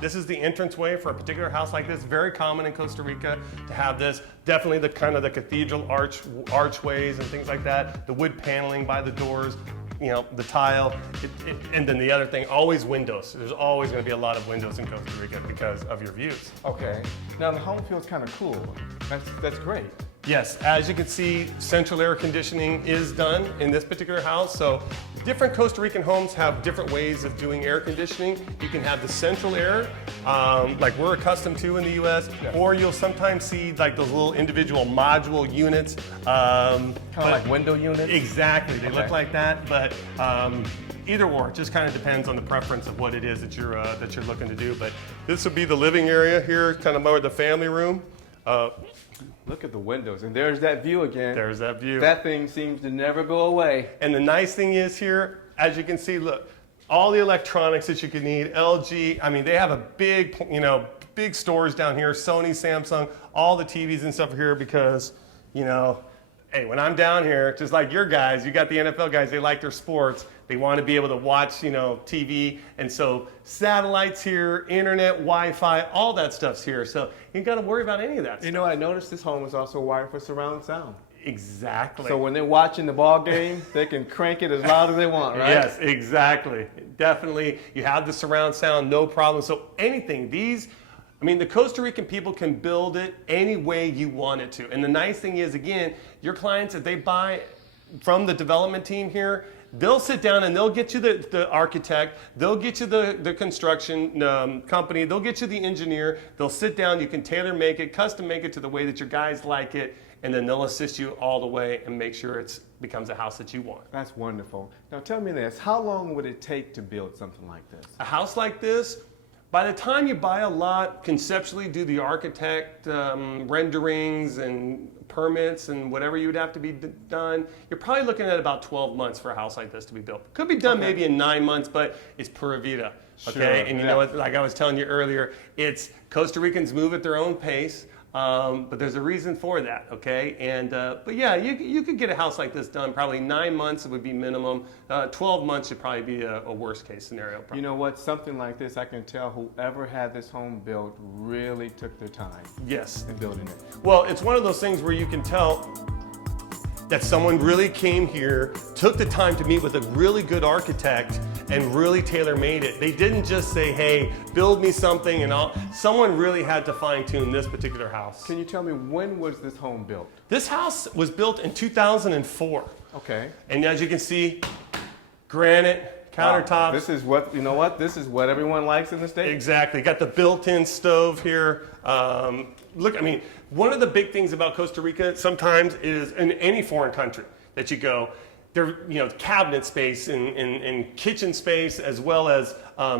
This is the entranceway for a particular house like this. Very common in Costa Rica to have this. Definitely the kind of the cathedral archways and things like that. The wood paneling by the doors, you know, the tile. And then the other thing, always windows. There's always going to be a lot of windows in Costa Rica because of your views. Okay. Now the home feels kind of cool. That's great. Yes, as you can see, central air conditioning is done in this particular house. So different Costa Rican homes have different ways of doing air conditioning. You can have the central air, like we're accustomed to in the US, or you'll sometimes see like those little individual module units. Kind of like window units? Exactly, they look like that, but either or, it just kind of depends on the preference of what it is that you're looking to do. But this would be the living area here, kind of more the family room. Look at the windows, and there's that view again. There's that view. That thing seems to never go away. And the nice thing is here, as you can see, look, all the electronics that you could need, LG, I mean, they have a big, you know, big stores down here, Sony, Samsung, all the TVs and stuff here because, you know, hey, when I'm down here, just like your guys, you got the NFL guys, they like their sports. They want to be able to watch, you know, TV. And so satellites here, internet, Wi-Fi, all that stuff's here. So you ain't got to worry about any of that stuff. You know, I noticed this home is also wired for surround sound. Exactly. So when they're watching the ball game, they can crank it as loud as they want, right? Yes, exactly. Definitely. You have the surround sound, no problem. So anything, I mean, the Costa Rican people can build it any way you want it to. And the nice thing is, again, your clients, if they buy from the development team here, they'll sit down and they'll get you the architect, they'll get you the construction company, they'll get you the engineer, they'll sit down, you can tailor make it, custom make it to the way that your guys like it, and then they'll assist you all the way and make sure it becomes a house that you want. That's wonderful. Now tell me this, how long would it take to build something like this? A house like this, by the time you buy a lot, conceptually do the architect renderings and permits and whatever you would have to be done, you're probably looking at about 12 months for a house like this to be built. Could be done maybe in 9 months, but it's pura vida, okay? Sure, And you know what, like I was telling you earlier, it's Costa Ricans move at their own pace, but there's a reason for that, okay? And but yeah, you could get a house like this done probably 9 months. It would be minimum. 12 months should probably be a worst case scenario. Probably. You know what? Something like this, I can tell whoever had this home built really took their time. Yes. In building it. Well, it's one of those things where you can tell that someone really came here, took the time to meet with a really good architect and really tailor-made it. They didn't just say, hey, build me something and all. Someone really had to fine-tune this particular house. Can you tell me, when was this home built? This house was built in 2004. Okay. And as you can see, granite countertops. Wow. This is what, you know what? This is what everyone likes in the States. Exactly. Got the built-in stove here. Look, I mean, one of the big things about Costa Rica sometimes is in any foreign country that you go, there, you know, cabinet space and kitchen space as well as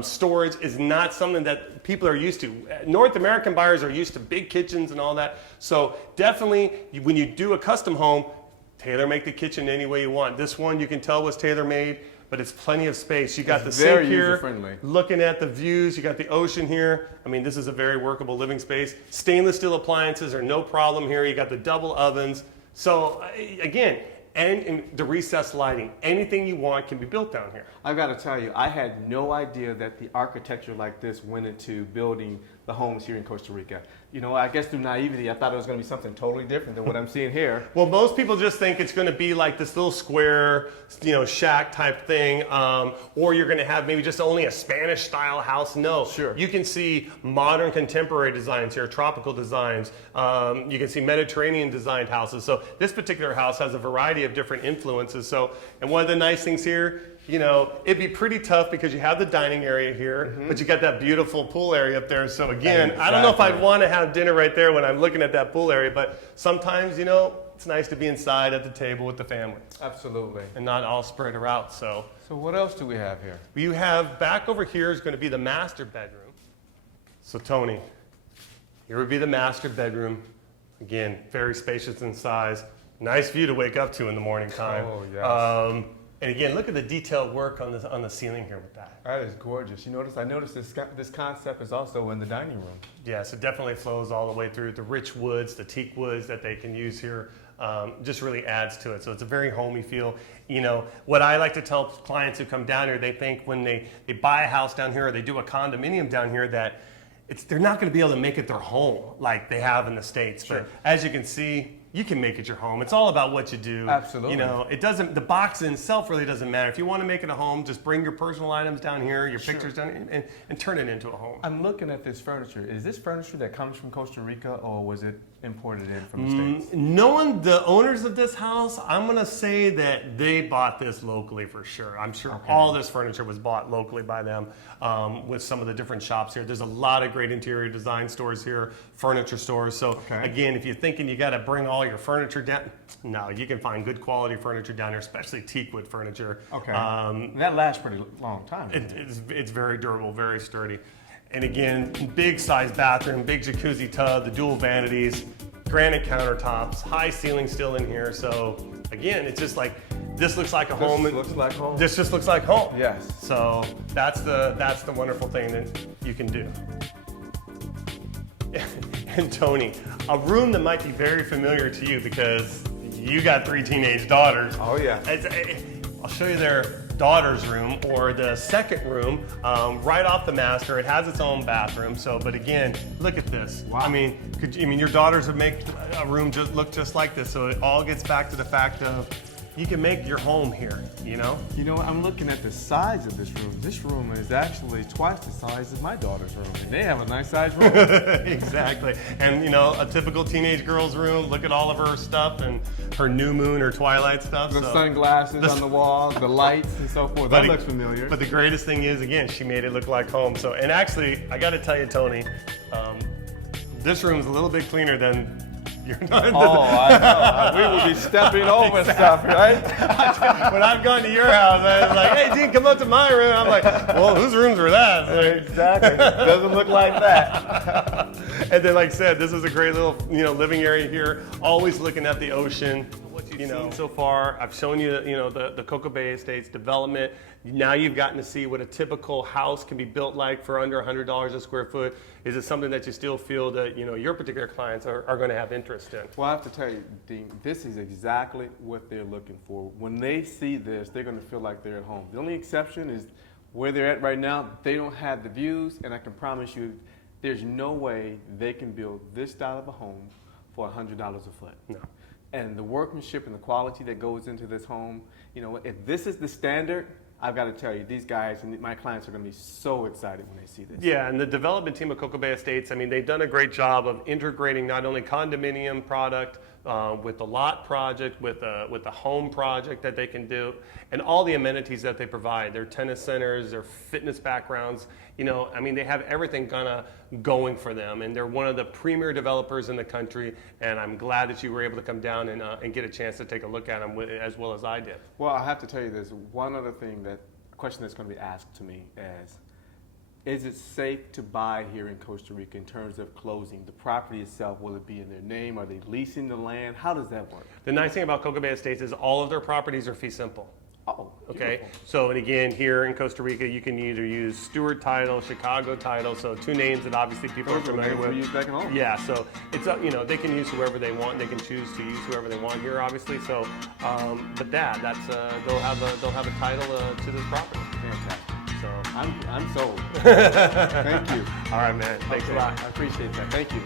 storage is not something that people are used to. North American buyers are used to big kitchens and all that. So definitely, when you do a custom home, tailor make the kitchen any way you want. This one you can tell was tailor made, but it's plenty of space. You got the sink here, looking at the views. You got the ocean here. I mean, this is a very workable living space. Stainless steel appliances are no problem here. You got the double ovens. So again, and the recessed lighting, anything you want can be built down here. I've got to tell you, I had no idea that the architecture like this went into building the homes here in Costa Rica. You know, I guess through naivety, I thought it was going to be something totally different than what I'm seeing here. Well, most people just think it's going to be like this little square, you know, shack type thing, or you're going to have maybe just only a Spanish style house. No, sure. You can see modern contemporary designs here, tropical designs. You can see Mediterranean designed houses. So this particular house has a variety of different influences. So, and one of the nice things here, you know, it'd be pretty tough because you have the dining area here, but you got that beautiful pool area up there. So again, I don't know if I'd want to have dinner right there when I'm looking at that pool area, but sometimes, you know, it's nice to be inside at the table with the family. Absolutely. And not all spread out. So what else do we have here? You have back over here is going to be the master bedroom. So Tony, here would be the master bedroom. Again, very spacious in size. Nice view to wake up to in the morning time. Oh, yes. And again, look at the detailed work on the ceiling here with that. That is gorgeous. I noticed this concept is also in the dining room. Yes, it definitely flows all the way through. The rich woods, the teak woods that they can use here just really adds to it. So it's a very homey feel. You know, what I like to tell clients who come down here, they think when they buy a house down here or they do a condominium down here that they're not going to be able to make it their home like they have in the States. Sure. But as you can see, you can make it your home. It's all about what you do. Absolutely. You know, the box in itself really doesn't matter. If you want to make it a home, just bring your personal items down here, your pictures down, and turn it into a home. I'm looking at this furniture. Is this furniture that comes from Costa Rica, or was it imported in from the States? Knowing the owners of this house, I'm going to say that they bought this locally for sure. I'm sure all this furniture was bought locally by them with some of the different shops here. There's a lot of great interior design stores here, furniture stores. So again, if you're thinking you got to bring all your furniture down, no, you can find good quality furniture down here, especially teakwood furniture. Okay. That lasts pretty long time. It's very durable, very sturdy. And again, big size bathroom, big jacuzzi tub, the dual vanities, granite countertops, high ceiling still in here. So again, it's just like, this looks like a home. This looks like home. This just looks like home. Yes. So that's the wonderful thing that you can do. And Tony, a room that might be very familiar to you because you got 3 teenage daughters. Oh yeah. I'll show you their daughter's room, or the second room, right off the master. It has its own bathroom. So, but again, look at this. Wow. I mean, your daughters would make a room look just like this. So it all gets back to the fact of you can make your home here. You know. You know, I'm looking at the size of this room. This room is actually twice the size of my daughter's room. And they have a nice sized room. Exactly. And you know, a typical teenage girl's room, look at all of her stuff and her new moon or twilight stuff. The sunglasses on the walls, the lights and so forth. That looks familiar. But the greatest thing is, again, she made it look like home. So, and actually, I got to tell you, Tony, this room's a little bit cleaner than your. Oh, I know. We would be stepping over stuff, right? When I've gone to your house, I was like, "Hey, Dean, come up to my room." I'm like, "Well, whose rooms were that?" Exactly. Doesn't look like that. And then, like I said, this is a great little, living area here. Always looking at the ocean. What you've seen so far, I've shown you, the Cocoa Bay Estates development. Now you've gotten to see what a typical house can be built like for under $100 a square foot. Is it something that you still feel that, your particular clients are going to have interest in? Well, I have to tell you, Dean, this is exactly what they're looking for. When they see this, they're going to feel like they're at home. The only exception is where they're at right now. They don't have the views, and I can promise you, there's no way they can build this style of a home for $100 a foot. No. And the workmanship and the quality that goes into this home, if this is the standard, I've got to tell you, these guys and my clients are going to be so excited when they see this. Yeah, and the development team of Cocoa Bay Estates, they've done a great job of integrating not only condominium product with the lot project, with the home project that they can do, and all the amenities that they provide, their tennis centers, their fitness backgrounds. They have everything going for them, and they're one of the premier developers in the country, and I'm glad that you were able to come down and get a chance to take a look at them as well as I did. Well, I have to tell you this. One other thing, a question that's going to be asked to me is it safe to buy here in Costa Rica in terms of closing? The property itself, will it be in their name? Are they leasing the land? How does that work? The nice thing about Cocoa Bay Estates is all of their properties are fee simple. Oh, okay. Beautiful. So, and again, here in Costa Rica, you can either use Stewart title, Chicago title, so 2 names that obviously people are familiar with. Use back at home. Yeah, so it's they can use whoever they want. They can choose to use whoever they want here, obviously. So, but that's they'll have a title to this property. Fantastic. So I'm sold. Thank you. All right, man. Thanks a lot. I appreciate that. Thank you.